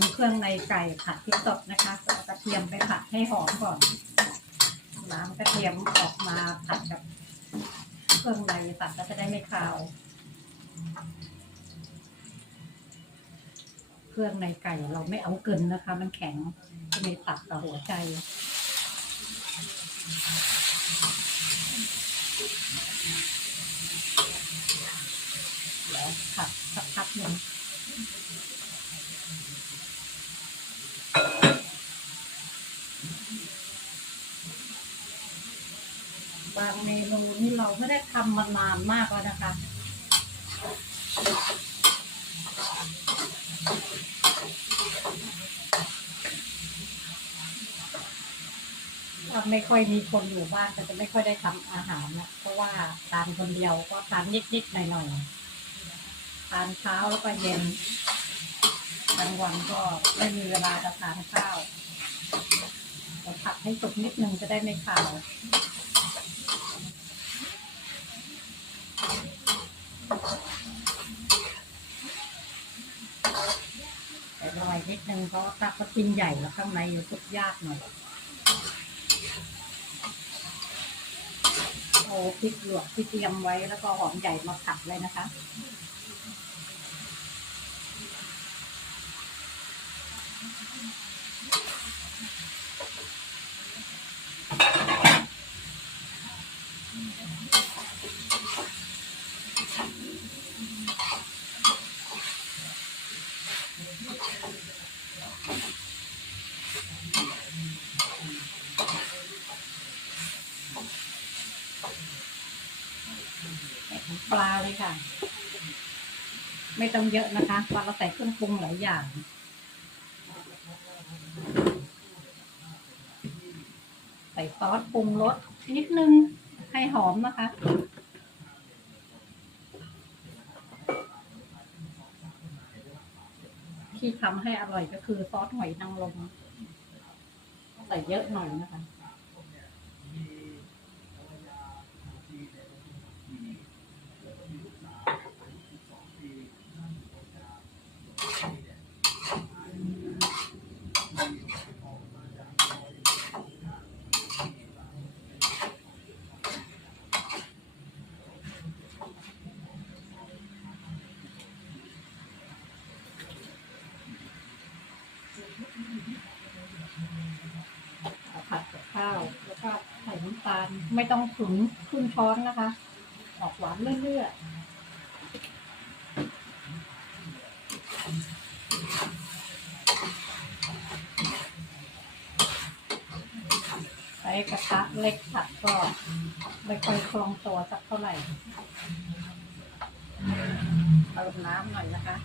ำเครื่องในไก่ผัดพริกสดนะคะเอากระเทียมไปผัดให้หอมก่อนน้ำกระเทียมออกมาผัดกับเครื่องในผัดก็จะได้ไม่คาว เครื่องในไก่เราไม่เอาเกินนะคะ มันแข็งจะมีตับกับหัวใจ แล้วผัดสักพักหนึ่งบางเมนูนี่เราไม่ได้ทำมานานมากแล้วนะคะถ้าไม่ค่อยมีคนอยู่บ้านก็จะไม่ค่อยได้ทำอาหารนะเพราะว่าทานคนเดียวก็ทานนิดๆหน่อยๆทานเช้าแล้วก็เย็นกลางวันก็ไม่มีเวลาจะทานข้าวผัดให้สุกนิดนึงจะได้ไม่ขาว แต่ หนึ่งเพราะว่าถ้าเขาชิ้นใหญ่แล้วข้างในสุกยากหน่อยโอ้พริกหยวกที่เตรียมไว้แล้วก็หอมใหญ่มาผัดเลยนะคะ ปลาเลยค่ะ ไม่ต้องเยอะนะคะปลาเราใส่เครื่องปรุงหลายอย่างใส่ซอสปรุงรสนิดนึงให้หอมนะคะ ที่ทำให้อร่อยก็คือซอสหอยนางรมใส่เยอะหน่อยนะคะ เอาผัดกับข้าว แล้วก็ใส่น้ำตาลไม่ต้องถึงครึ่งช้อนนะคะ ออกหวานเรื่อยๆใช้กระทะเล็กผัดก็ไม่ค่อยคล่องตัวสักเท่าไหร่เติมน้ำหน่อยนะคะ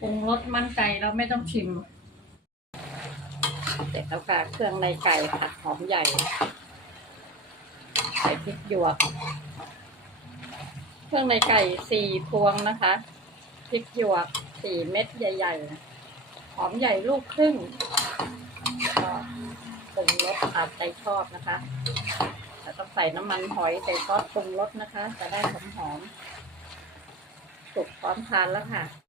ปรุงรสมั่นใจแล้วไม่ต้องชิม เสร็จแล้วค่ะเครื่องในไก่ค่ะหอมใหญ่ใส่พริกหยวก เครื่องในไก่สี่พวงนะคะพริกหยวกสี่เม็ดใหญ่ๆหอมใหญ่ลูกครึ่งก็ปรุงรสตามใจชอบนะคะแต่ต้องใส่น้ำมันหอยใส่ซอสปรุงรสนะคะ จะได้หอมๆสุกพร้อมทานแล้วค่ะ